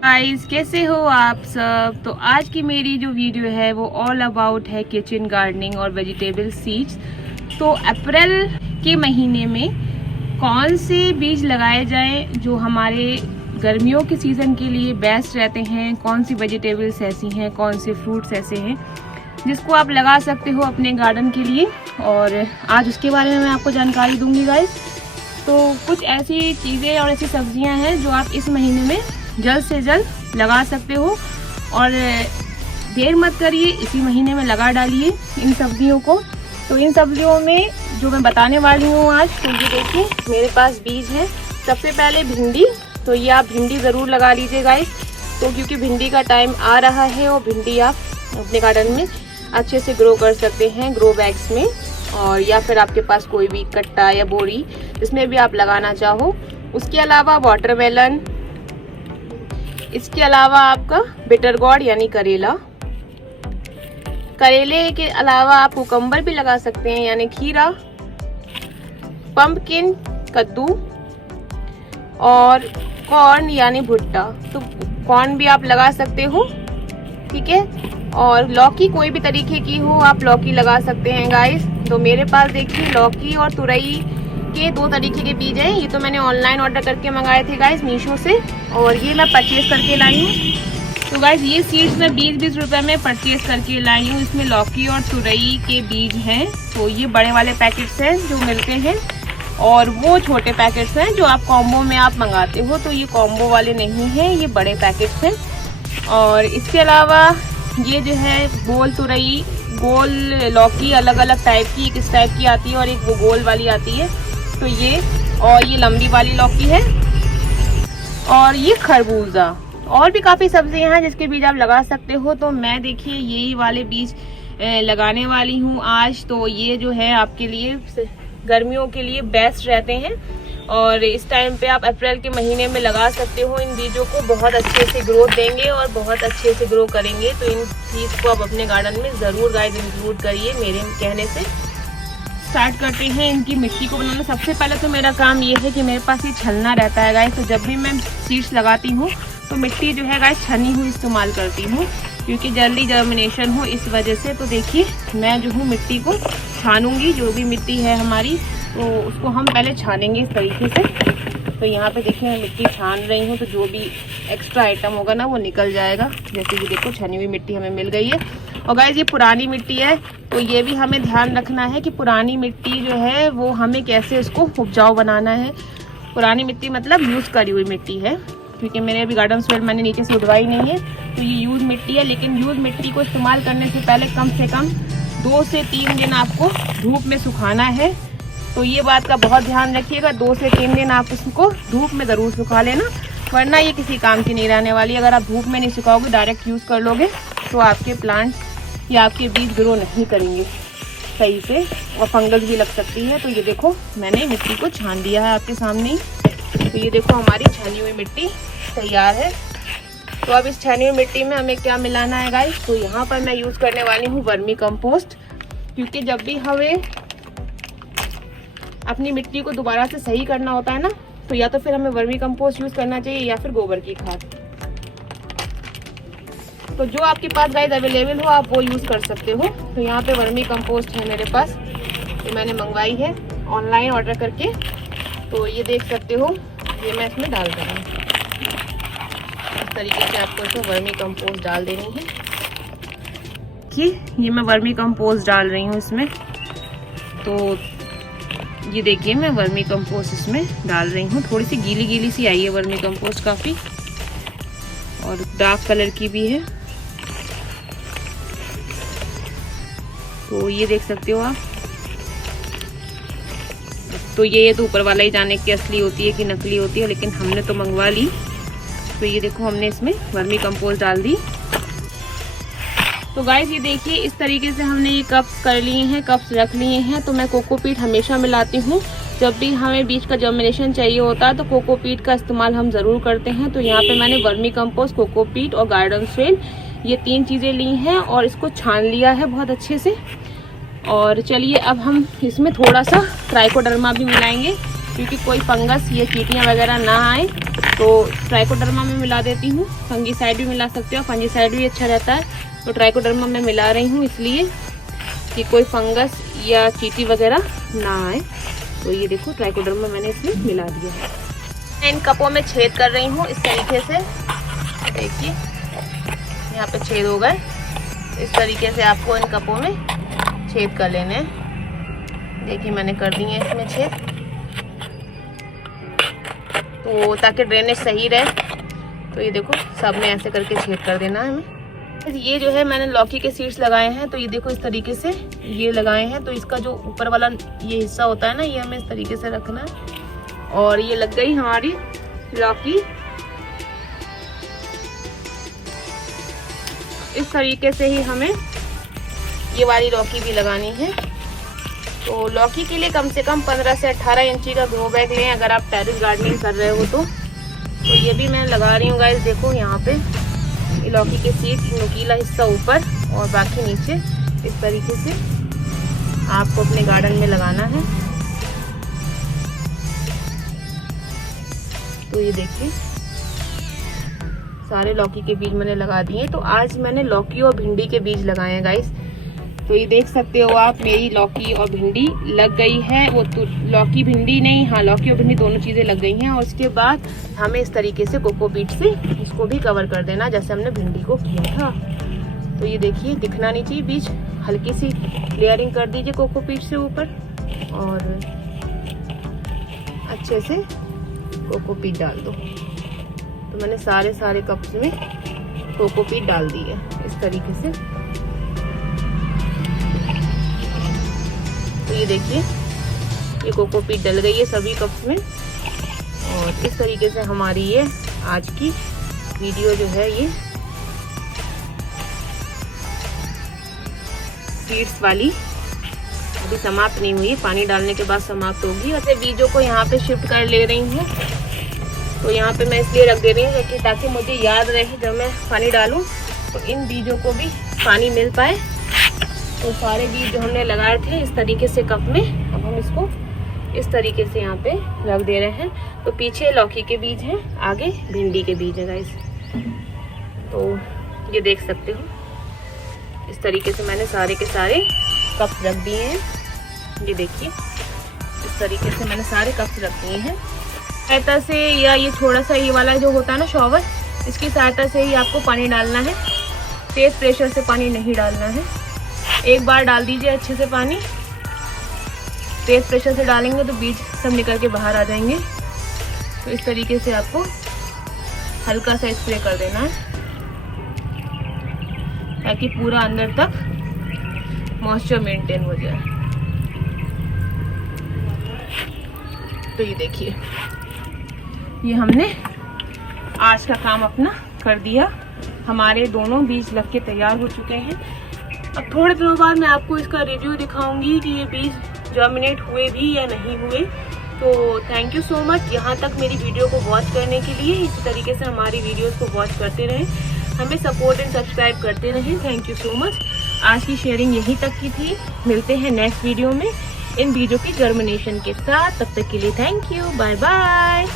Guys, कैसे हो आप सब। तो आज की मेरी जो वीडियो है वो ऑल अबाउट है किचन गार्डनिंग और वेजिटेबल सीड्स। तो अप्रैल के महीने में कौन से बीज लगाए जाएं जो हमारे गर्मियों के सीज़न के लिए बेस्ट रहते हैं, कौन सी वेजिटेबल्स ऐसी हैं, कौन से फ्रूट्स ऐसे हैं जिसको आप लगा सकते हो अपने गार्डन के लिए। और आज उसके बारे में मैं आपको जानकारी दूंगी गाइस। तो कुछ ऐसी चीज़ें और ऐसी सब्जियां हैं जो आप इस महीने में जल्द से जल्द लगा सकते हो और देर मत करिए, इसी महीने में लगा डालिए इन सब्जियों को। तो इन सब्जियों में जो मैं बताने वाली हूँ आज, तो ये देखिए मेरे पास बीज है। सबसे पहले भिंडी, तो ये आप भिंडी ज़रूर लगा लीजिए गाइस। तो क्योंकि भिंडी का टाइम आ रहा है और भिंडी आप अपने गार्डन में अच्छे से ग्रो कर सकते हैं ग्रो बैग्स में, और या फिर आपके पास कोई भी कट्टा या बोरी जिसमें भी आप लगाना चाहो। उसके अलावा वाटरमेलन, इसके अलावा आपका बिटर गॉर्ड यानी करेला, करेले के अलावा आप कुकम्बर भी लगा सकते हैं यानी खीरा, पंपकिन कद्दू, और कॉर्न यानी भुट्टा। तो कॉर्न भी आप लगा सकते हो, ठीक है। और लौकी कोई भी तरीके की हो आप लौकी लगा सकते हैं गाइस। तो मेरे पास देखिए लौकी और तुरई के दो तरीके के बीज हैं। ये तो मैंने ऑनलाइन ऑर्डर करके मंगाए थे गाइस मीशो से, और ये मैं परचेज करके लाई हूँ। तो गाइस ये सीड्स मैं 20-20 रुपए में परचेज करके लाई हूँ। इसमें लौकी और तुरई के बीज हैं। तो ये बड़े वाले पैकेट्स हैं जो मिलते हैं, और वो छोटे पैकेट्स हैं जो आप कॉम्बो में आप मंगाते हो। तो ये कॉम्बो वाले नहीं हैं, ये बड़े पैकेट्स हैं। और इसके अलावा ये जो है गोल तुरई, गोल लौकी अलग अलग टाइप की, एक इस टाइप की आती है और एक वो गोल वाली आती है। तो ये, और ये लंबी वाली लौकी है, और ये खरबूजा, और भी काफ़ी सब्जियां हैं जिसके बीज आप लगा सकते हो। तो मैं देखिए यही वाले बीज लगाने वाली हूँ आज। तो ये जो है आपके लिए गर्मियों के लिए बेस्ट रहते हैं, और इस टाइम पे आप अप्रैल के महीने में लगा सकते हो। इन बीजों को बहुत अच्छे से ग्रोथ देंगे और बहुत अच्छे से ग्रो करेंगे। तो इन चीज़ को आप अपने गार्डन में ज़रूर गाइस इंक्लूड करिए मेरे कहने से। स्टार्ट करते हैं इनकी मिट्टी को बनाना। सबसे पहले तो मेरा काम ये है कि मेरे पास ये छलना रहता है गाइस। तो जब भी मैं सीड्स लगाती हूँ तो मिट्टी जो है गाइस छनी हुई इस्तेमाल करती हूँ, क्योंकि जल्दी जर्मिनेशन हो इस वजह से। तो देखिए मैं जो हूँ मिट्टी को छानूंगी, जो भी मिट्टी है हमारी तो उसको हम पहले छानेंगे इस तरीके से। तो यहाँ पे देखिए मैं मिट्टी छान रही हूँ, तो जो भी एक्स्ट्रा आइटम होगा ना वो निकल जाएगा। जैसे कि देखो छनी हुई मिट्टी हमें मिल गई है। और गाइस ये पुरानी मिट्टी है, तो ये भी हमें ध्यान रखना है कि पुरानी मिट्टी जो है वो हमें कैसे उसको उपजाऊ बनाना है। पुरानी मिट्टी मतलब यूज़ करी हुई मिट्टी है, क्योंकि मेरे अभी गार्डन सॉइल मैंने नीचे से उठवाई नहीं है। तो ये यूज़ मिट्टी है, लेकिन यूज़ मिट्टी को इस्तेमाल करने से पहले कम से कम 2 से 3 दिन आपको धूप में सुखाना है। तो ये बात का बहुत ध्यान रखिएगा, 2 से 3 दिन आप इसको धूप में ज़रूर सुखा लेना, वरना ये किसी काम की नहीं रहने वाली। अगर आप धूप में नहीं सुखाओगे, डायरेक्ट यूज़ कर लोगे, तो आपके प्लांट या आपके बीज ग्रो नहीं करेंगे सही से, और फंगस भी लग सकती है। तो ये देखो मैंने मिट्टी को छान दिया है आपके सामने ही। तो ये देखो हमारी छानी हुई मिट्टी तैयार है। तो अब इस छानी हुई मिट्टी में हमें क्या मिलाना है गाइस। तो यहाँ पर मैं यूज़ करने वाली हूँ वर्मी कंपोस्ट, क्योंकि जब भी हमें अपनी मिट्टी को दोबारा से सही करना होता है ना, तो या तो फिर हमें वर्मी कंपोस्ट यूज़ करना चाहिए या फिर गोबर की खाद। तो जो आपके पास गाइस अवेलेबल हो आप वो यूज़ कर सकते हो। तो यहाँ पे वर्मी कंपोस्ट है मेरे पास, तो मैंने मंगवाई है ऑनलाइन ऑर्डर करके। तो ये देख सकते हो, ये मैं इसमें डाल रहा हूँ। इस तरीके से आपको इसमें वर्मी कंपोस्ट डाल देनी है कि ये मैं वर्मी कंपोस्ट डाल रही हूँ इसमें। तो ये देखिए मैं वर्मी कंपोस्ट इसमें डाल रही हूँ। थोड़ी सी गीली गीली सी आई है वर्मी कंपोस्ट काफ़ी, और डार्क कलर की भी है। तो ये देख सकते हो आप। तो ये तो ऊपर वाला ही जाने की असली होती है कि नकली होती है, लेकिन हमने तो मंगवा ली। तो ये देखो हमने इसमें वर्मी कंपोस्ट डाल दी। तो गाइस ये देखिए इस तरीके से हमने ये कप्स कर लिए हैं, कप्स रख लिए हैं। तो मैं कोकोपीट हमेशा मिलाती हूँ। जब भी हमें बीज का जर्मिनेशन चाहिए होता है तो कोकोपीट का इस्तेमाल हम ज़रूर करते हैं। तो यहाँ पे मैंने वर्मी कंपोस्ट, कोकोपीट और गार्डन सॉइल, ये 3 चीज़ें ली हैं और इसको छान लिया है बहुत अच्छे से। और चलिए अब हम इसमें थोड़ा सा ट्राइकोडर्मा भी मिलाएंगे, क्योंकि कोई फंगस या चींटियाँ वगैरह ना आए। तो ट्राइकोडर्मा में मिला देती हूँ, फंगीसाइड भी मिला सकते हो, फंगीसाइड भी अच्छा रहता है। तो ट्राइकोडर्मा में मिला रही हूँ इसलिए कि कोई फंगस या चींटी वगैरह ना आए। तो ये देखो ट्राइकोडर्मा मैंने इसमें मिला दिया है। मैं इन कपों में छेद कर रही हूँ इस तरीके से, देखिए यहाँ पे छेद हो गए। इस तरीके से आपको इन कपों में छेद कर लेने हैं। देखिए मैंने कर दिए हैं इसमें छेद, तो ताकि ड्रेनेज सही रहे। तो ये देखो सब में ऐसे करके छेद कर देना है हमें। ये जो है मैंने लौकी के सीड्स लगाए हैं, तो ये देखो इस तरीके से ये लगाए हैं। तो इसका जो ऊपर वाला ये हिस्सा होता है ना, ये हमें इस तरीके से रखना है। और ये लग गई हमारी लौकी। इस तरीके से ही हमें ये वाली लौकी भी लगानी है। तो लौकी के लिए कम से कम 15 से 18 इंची का ग्रो बैग लें अगर आप टेरेस गार्डनिंग कर रहे हो तो ये भी मैं लगा रही हूँ गाइस। देखो यहाँ पे ये लौकी के सीड, नुकीला हिस्सा ऊपर और बाकी नीचे। इस तरीके से आपको अपने गार्डन में लगाना है। तो ये देखिए सारे लौकी के बीज मैंने लगा दिए। तो आज मैंने लौकी और भिंडी के बीज लगाए हैं गाइस। तो ये देख सकते हो आप, मेरी लौकी और भिंडी लग गई है। वो तो लौकी भिंडी नहीं, हाँ लौकी और भिंडी दोनों चीज़ें लग गई हैं। और उसके बाद हमें इस तरीके से कोकोपीट से इसको भी कवर कर देना जैसे हमने भिंडी को किया था। तो ये देखिए दिखना नहीं चाहिए बीज, हल्की सी लेयरिंग कर दीजिए कोकोपीट से ऊपर और अच्छे से कोकोपीट डाल दो। तो मैंने सारे कप्स में कोकोपीट डाल दी है इस तरीके से। तो ये देखिए ये कोकोपीट डल गई है सभी कप्स में। और इस तरीके से हमारी ये आज की वीडियो जो है ये सीड्स वाली अभी समाप्त नहीं हुई, पानी डालने के बाद समाप्त होगी। ऐसे बीजों को यहाँ पे शिफ्ट कर ले रही हूँ। तो यहाँ पे मैं इसलिए रख दे रही हूँ ताकि मुझे याद रहे जब मैं पानी डालूँ तो इन बीजों को भी पानी मिल पाए। तो सारे बीज जो हमने लगाए थे इस तरीके से कप में, अब हम इसको इस तरीके से यहाँ पे रख दे रहे हैं। तो पीछे लौकी के बीज हैं, आगे भिंडी के बीज है गाइस। तो ये देख सकते हो इस तरीके से मैंने सारे के सारे कप रख दिए हैं। ये देखिए इस तरीके से मैंने सारे कप्स रख दिए हैं। सहायता से या ये थोड़ा सा ये वाला जो होता है ना शॉवर, इसकी सहायता से ही आपको पानी डालना है। तेज प्रेशर से पानी नहीं डालना है। एक बार डाल दीजिए अच्छे से पानी। तेज प्रेशर से डालेंगे तो बीज सब निकल के बाहर आ जाएंगे। तो इस तरीके से आपको हल्का सा स्प्रे कर देना है ताकि पूरा अंदर तक मॉइस्चर मेंटेन हो जाए। तो ये देखिए ये हमने आज का काम अपना कर दिया। हमारे दोनों बीज लग के तैयार हो चुके हैं। अब थोड़े दिनों बाद मैं आपको इसका रिव्यू दिखाऊंगी कि ये बीज जर्मिनेट हुए भी या नहीं हुए। तो थैंक यू सो मच यहाँ तक मेरी वीडियो को वॉच करने के लिए। इसी तरीके से हमारी वीडियोस को वॉच करते रहें, हमें सपोर्ट एंड सब्सक्राइब करते रहें। Thank you so much. आज की शेयरिंग यहीं तक की थी। मिलते हैं नेक्स्ट वीडियो में इन बीजों की जर्मिनेशन के साथ। तब तक के लिए थैंक यू, बाय बाय।